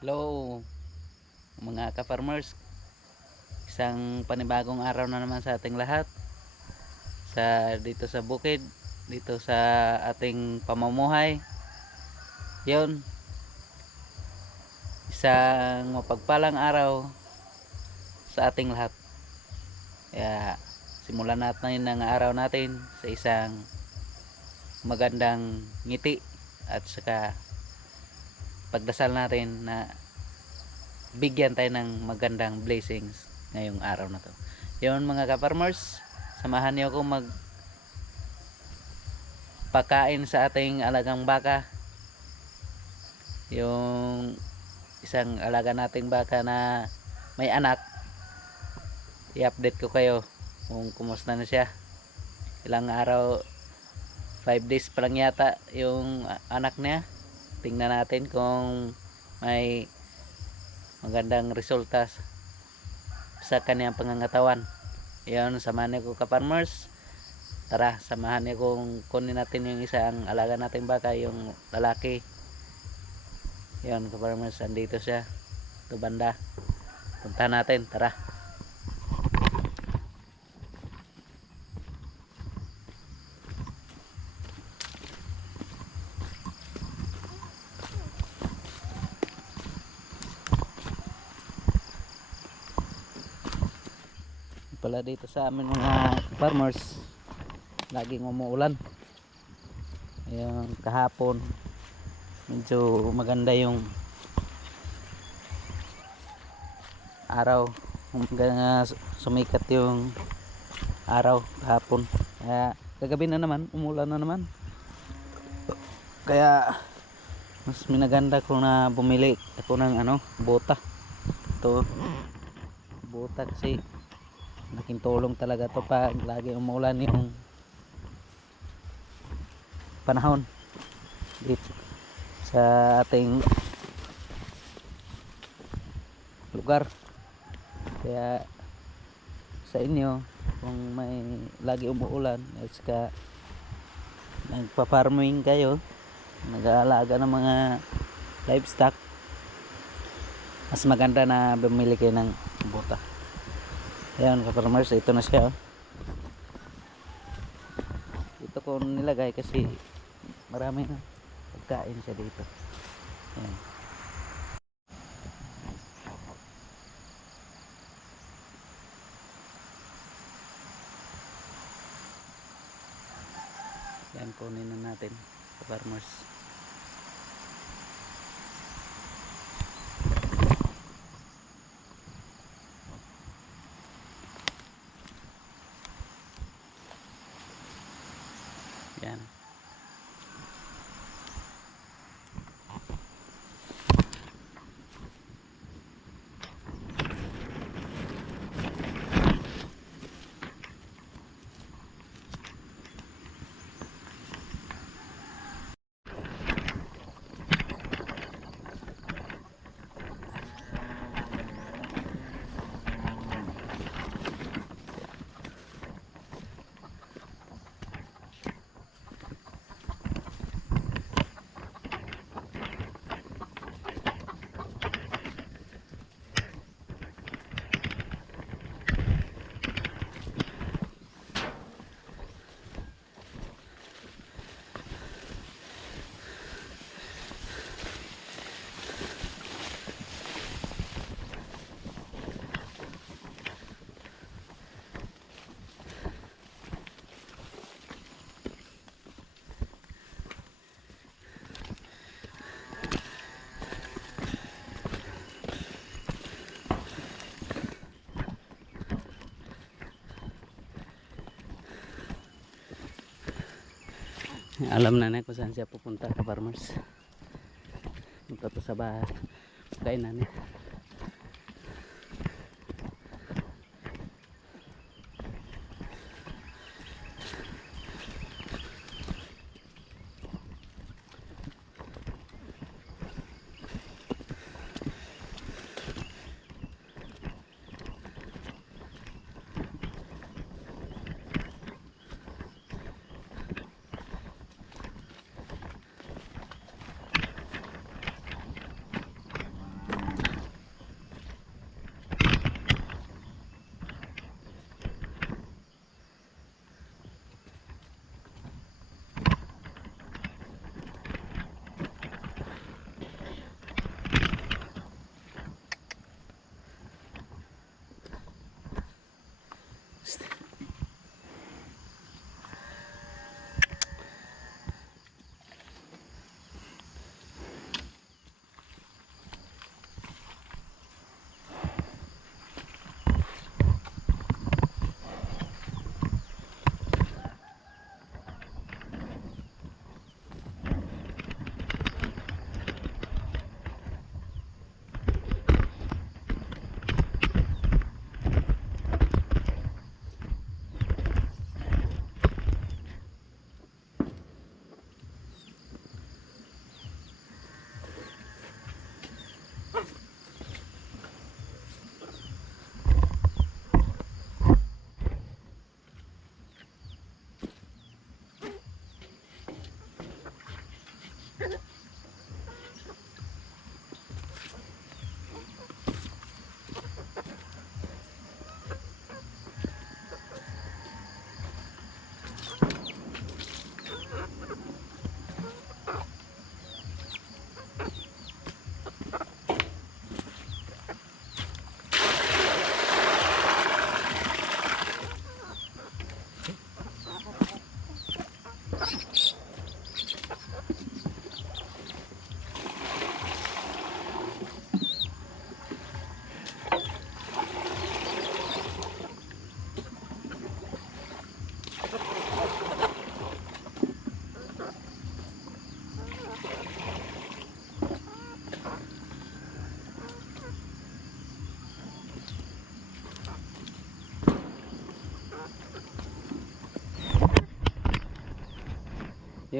Hello mga ka-farmers, isang panibagong araw na naman sa ating lahat dito sa bukid, dito sa ating pamumuhay. Yun, isang mapagpalang araw sa ating lahat. Kaya simulan natin ang araw natin sa isang magandang ngiti at saka pagdasal natin na bigyan tayo ng magandang blessings ngayong araw na to. Yun mga ka-farmers, samahan niyo ako magpakain sa ating alagang baka. Yung isang alaga nating baka na may anak, i-update ko kayo kung kumusta na siya. Ilang araw, 5 days pa lang yata yung anak niya. Tingnan natin kung may magandang resulta sa kanyang pangangatawan. Yun, samahan niyo ko ka-farmers. Tara, samahan niyo kung kunin natin yung isang alaga nating baka, yung lalaki. Yun ka-farmers, andito siya, ito banda. Punta natin, tara. Pala dito sa amin mga farmers, laging umuulan. Ayun, kahapon medyo maganda yung araw, sumikat yung araw kahapon. Kaya kagabi na naman umulan na naman, kaya mas minaganda ko na bumili ako ng bota. Ito bota kasi laking tulong talaga to pag lagi umulan yung panahon dito sa ating lugar. Kaya sa inyo, kung may lagi umuulan at saka nagpa-farming kayo, nag-aalaga ng mga livestock, mas maganda na bumili kayo ng bota. Ayan ka-farmers, ito na siya. Ito ko nilagay kasi marami na pagkain siya dito. Ayan. Yan, kunin na natin ka-farmers. Yan. Alam na na kung saan siya pupunta ka-farmers. Punta to sa bahay kainan niya.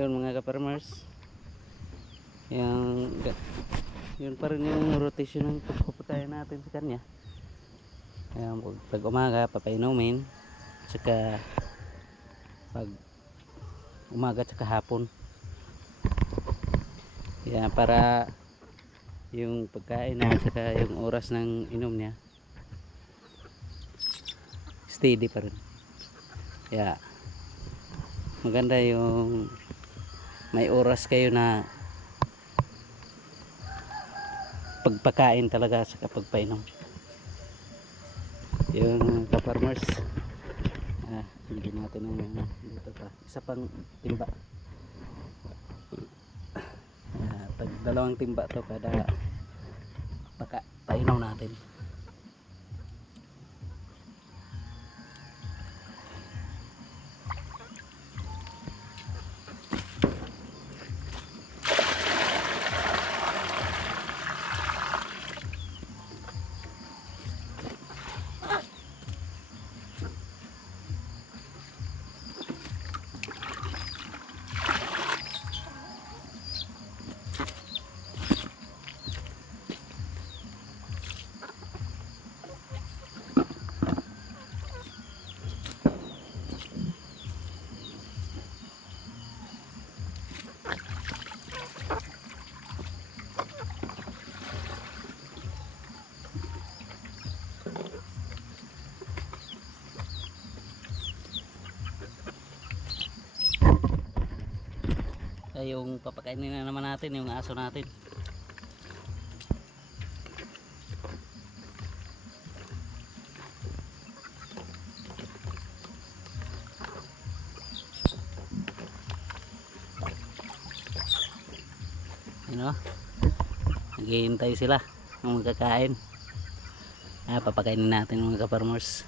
Yun mga ka-farmers, yung yun pa rin yung rotation ng pagpuputayan natin sa kanya. Ayan, pag umaga papainumin, saka pag umaga saka hapon. Yan, para yung pagkain na saka yung oras ng inom niya steady pa rin. Yeah. Maganda yung may oras kayo na pagpakain talaga sa pagpainom. Yung ka-farmers, bigyan natin ng dito pa isa pang timba. Tag dalawang timba to kada painom natin. Yung papakainin na naman natin yung aso natin. Ano? Naghihintay sila ng magkakain. Papakainin natin mga ka-farmers.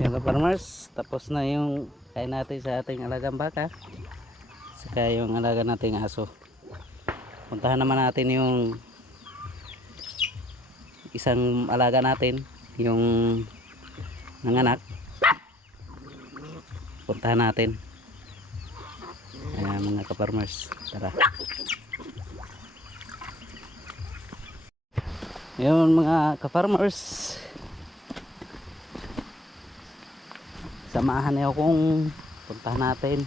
Yan ka-farmers, tapos na yung kain natin sa ating alagang baka saka yung alaga nating aso. Puntahan naman natin yung isang alaga natin, yung nanganak. Puntahan natin. Ayan mga ka-farmers, tara. Yun mga ka-farmers, samahan niyo kung puntahan natin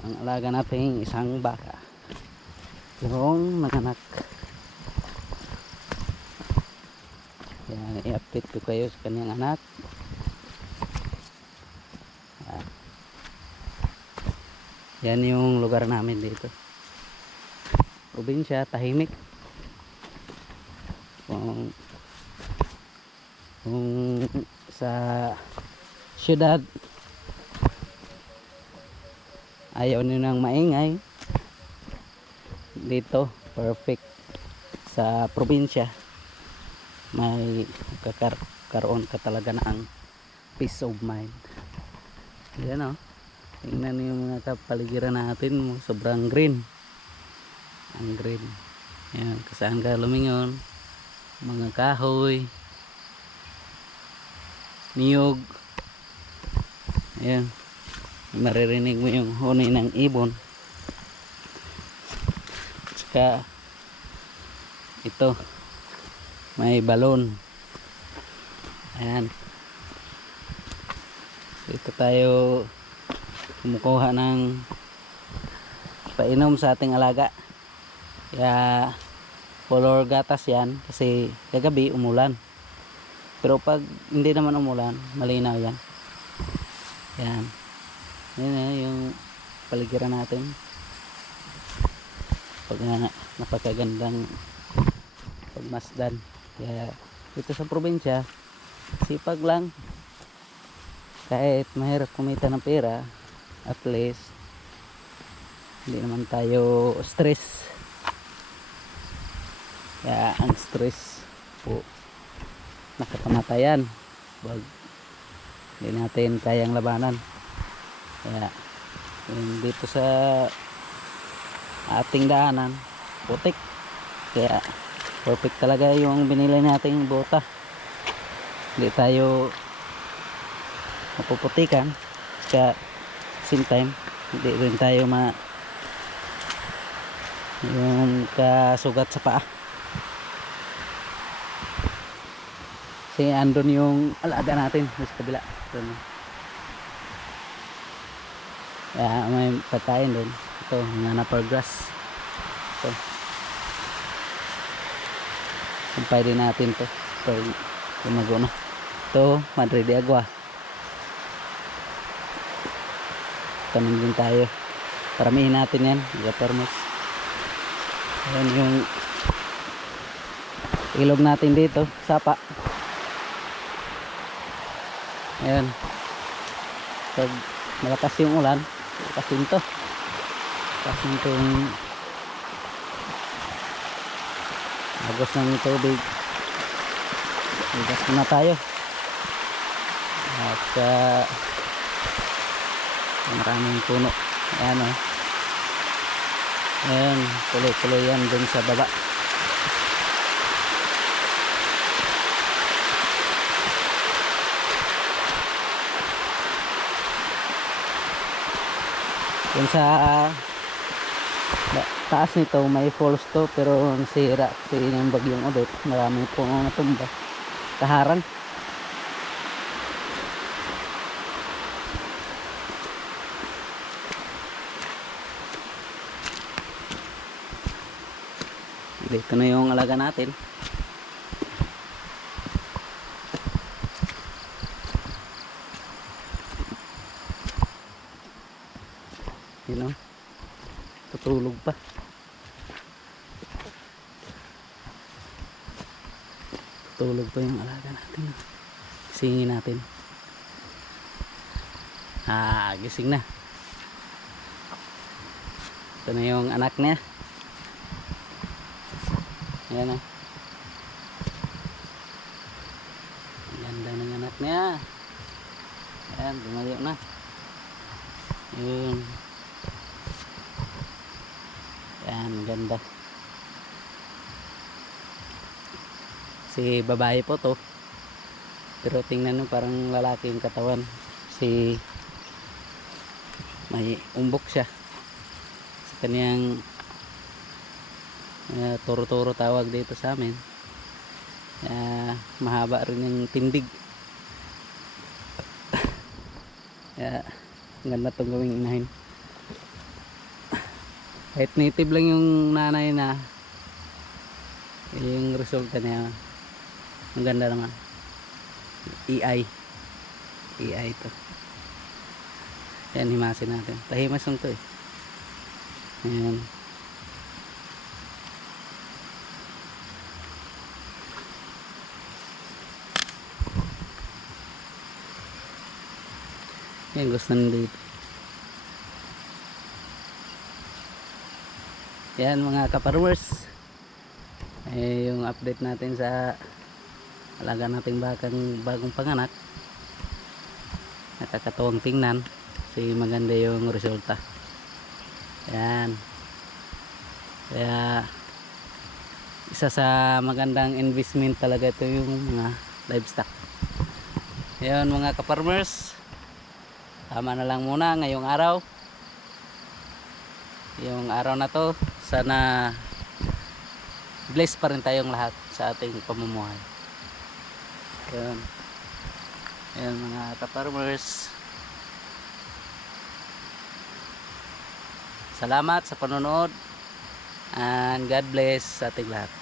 ang alaga nating isang baka, yung nanganak. Yan, i-update ko kayo sa kanyang anak. Yan yung lugar namin dito, probinsya, tahimik. Kung sa syudad ayaw nilang maingay, dito perfect. Sa probinsya may karoon ka talaga ng peace of mind. Yan o, tingnan niyo yung mga kapaligiran natin, sobrang green, ang green. Yan, kasaan ka lumingon, mga kahoy, niyog. Ayan, maririnig mo yung huni ng ibon. Tsaka ito, may balon. Ayan, dito tayo kumukuha ng painom sa ating alaga. Kaya color gatas yan kasi kagabi umulan, pero pag hindi naman umulan, malinaw yan. Yan, yan yung paligiran natin. pag napakagandang pagmasdan. Kaya dito sa probinsya, sipag lang, kahit mahirap kumita ng pera, at least hindi naman tayo stress. Kaya ang stress po nakakamatayan pag hindi natin kayang labanan. Kaya dito sa ating daanan putik, kaya perfect talaga yung binili nating bota, hindi tayo mapuputikan, kaya same time hindi rin tayo yung kasugat sa paa. Kasi andun yung alaga natin sa kabila doon. Kaya may pagkain doon. Ito, mga napper grass. Ito. Sampay din natin to pag lumago na. Ito, Madre de Agua. Tanim din tayo. Paramihin natin yan. Gapermos. Ayan yung ilog natin dito. Sapa. Ayan. Pag malakas yung ulan, lakasin to. Lakasin itong agos ng tubig. Igas na tayo. At maraming puno. Ayan o. Ayan, tuloy-tuloy yan dun sa baba. Dun sa taas nito may falls to, pero nasira kasi yung bagyong Odette. Maraming pong natumba, kaharang. Dito na yung alaga natin. Yun o, tutulog pa. Tutulog pa yung alaga natin. Gisingin natin. Gising na. Ito na yung anak niya. Ayan o. Ang ganda ng anak niya. Ayan, lumayo na. Yun. Ayan, ganda. Si babae po to, pero tingnan nyo parang lalaki yung katawan. Si may umbok siya sa kaniyang turo-turo tawag dito sa amin. Mahaba rin yung tindig. Ganda itong gawing inahin. Kahit native lang yung nanay na, yung resulta niya ang ganda naman. EI ito. Ayan, himasin natin. Tahimas lang to eh. Ayan. Ayan, gusto nandito. Yan mga kaparmers, yung update natin sa alaga nating bagong panganak. Nakakatuwang tingnan kasi maganda yung resulta. Yan, kaya isa sa magandang investment talaga ito yung mga livestock. Yan mga kaparmers, tama na lang muna ngayong araw. Yung araw na to, sana blessed pa rin tayong lahat sa ating pamumuhay. Yan. Yan mga ka-farmers, salamat sa panonood and God bless sa ating lahat.